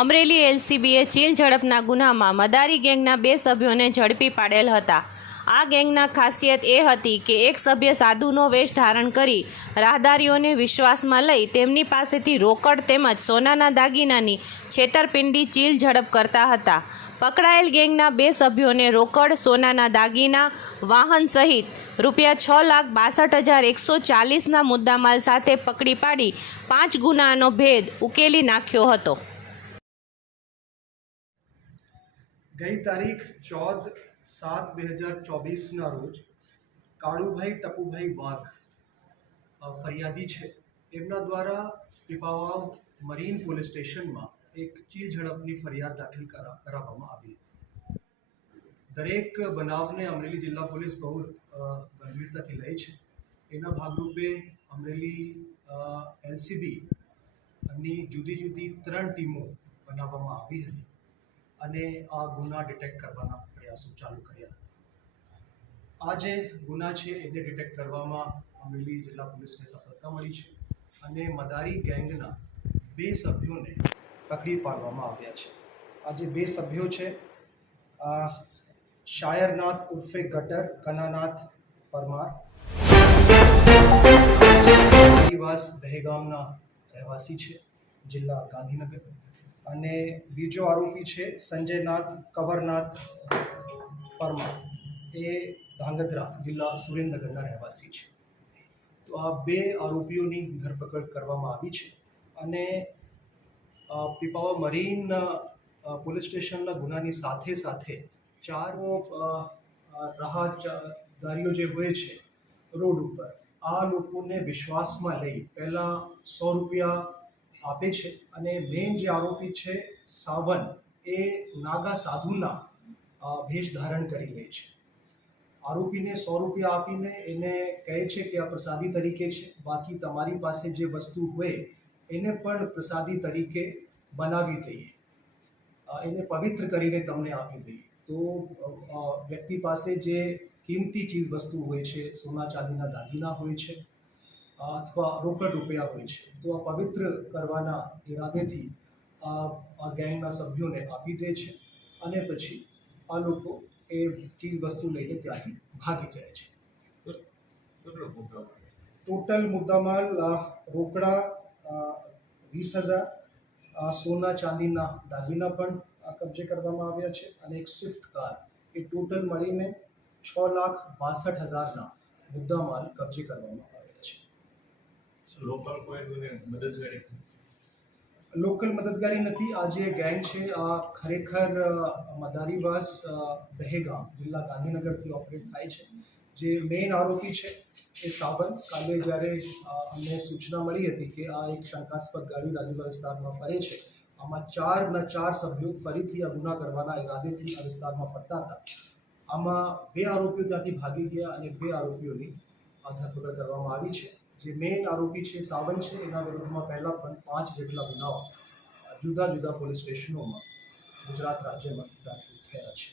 અમરેલી એલસીબીએ ચીલ ઝડપના ગુનામાં મદારી ગેંગના 2 સભ્યોને ઝડપી પાડેલ હતા. આ ગેંગના ખાસિયત એ હતી કે એક સભ્ય સાધુનો વેશ ધારણ કરી રાહદારીઓને વિશ્વાસમાં લઈ તેમની પાસેથી રોકડ તેમજ સોનાના દાગીનાની છેતરપિંડી ચીલ ઝડપ કરતા હતા. પકડાયેલ ગેંગના 2 સભ્યોને રોકડ, સોનાના દાગીના, વાહન સહિત ₹6,62,140ના મુદ્દામાલ સાથે પકડી પાડી 5 ગુનાનો ભેદ ઉકેલી નાખ્યો હતો. ગઈ તારીખ 14/7/2024ના રોજ કાળુભાઈ ટપુભાઈ વાઘ ફરિયાદી છે, એમના દ્વારા પીપાવાવ મરીન પોલીસ સ્ટેશનમાં એક ચીલ ઝડપની ફરિયાદ દાખલ કરાવવામાં આવી હતી. દરેક બનાવને અમરેલી જિલ્લા પોલીસ બહુ ગંભીરતાથી લે છે. એના ભાગરૂપે અમરેલી એલસીબીની જુદી જુદી 3 ટીમો બનાવવામાં આવી હતી અને આ ગુના ડિટેક્ટ કરવાના પ્રયાસો ચાલુ કર્યા હતા. આ જે ગુના છે એને ડિટેક્ટ કરવામાં અમરેલી જિલ્લા પોલીસને સફળતા મળી છે અને મદારી ગેંગના 2 સભ્યોને પકડી પાડવામાં આવ્યા છે. આ જે 2 સભ્યો છે, શાયરનાથ ઉર્ફે ગટર કનાનાથ પરમાર, નિવાસ દહેગામના રહેવાસી છે, જિલ્લા ગાંધીનગર, અને બીજો આરોપી છે સંજયનાથ કવરનાથ પરમાર, એ ધાંગધ્રા જિલ્લા સુરેન્દ્રનગરના રહેવાસી છે. તો આ 2 આરોપીઓની ધરપકડ કરવામાં આવી છે અને પીપાવાવ મરીન પોલીસ સ્ટેશનના ગુનાની સાથે સાથે 4 રાહદારીઓ જે હોય છે રોડ ઉપર, આ લોકોને વિશ્વાસમાં લઈ પહેલાં ₹100 આપે છે અને મેઇન જે આરોપી છે સાવન, એ નાગા સાધુના ભેષ ધારણ કરી લે છે. આરોપીને ₹100 આપીને એને કહે છે કે આ પ્રસાદી તરીકે છે, બાકી તમારી પાસે જે વસ્તુ હોય એને પણ પ્રસાદી તરીકે બનાવી દઈએ, એને પવિત્ર કરીને તમને આપી દઈએ. તો વ્યક્તિ પાસે જે કિંમતી ચીજ વસ્તુ હોય છે, સોના ચાંદીના દાગીના હોય છે અથવા રોકડ રૂપિયા હોય છે, તો આ પવિત્ર કરવાના ઈરાદેથી આ ગેંગના સભ્યોને આપી દે છે અને પછી આ લોકો એ ચીજ વસ્તુ લઈને ત્યાંથી ભાગી જાય છે. ટોટલ મુદ્દામાલ રોકડા 20,000, સોના ચાંદીના દાગીના પણ કબજે કરવામાં આવ્યા છે અને એક સ્વિફ્ટ કાર, એ ટોટલ મળીને 6,62,000ના મુદ્દામાલ કબજે કરવામાં આવ્યા છે. લોકલ મદદગારી નથી. આ જે ગેંગ છે આ ખરેખર મદારીવાસ દહેગામ જિલ્લા ગાંધીનગરથી ઓપરેટ થાય છે. જે મેઇન આરોપી છે એ સાવન, કાલે જ્યારે અમને સૂચના મળી હતી કે આ એક શંકાસ્પદ ગાડી રાજુલા વિસ્તારમાં ફરે છે, આમાં 4 સભ્યો ફરીથી આ ગુના કરવાના ઈરાદેથી આ વિસ્તારમાં ફરતા હતા. આમાં 2 આરોપીઓ ત્યાંથી ભાગી ગયા અને 2 આરોપીઓની ધરપકડ કરવામાં આવી છે. જે મેઇન આરોપી છે સાવન છે, એના વિરુદ્ધમાં પહેલાં પણ 5 જેટલા ગુનાઓ જુદા જુદા પોલીસ સ્ટેશનોમાં ગુજરાત રાજ્યમાં દાખલ થયા છે.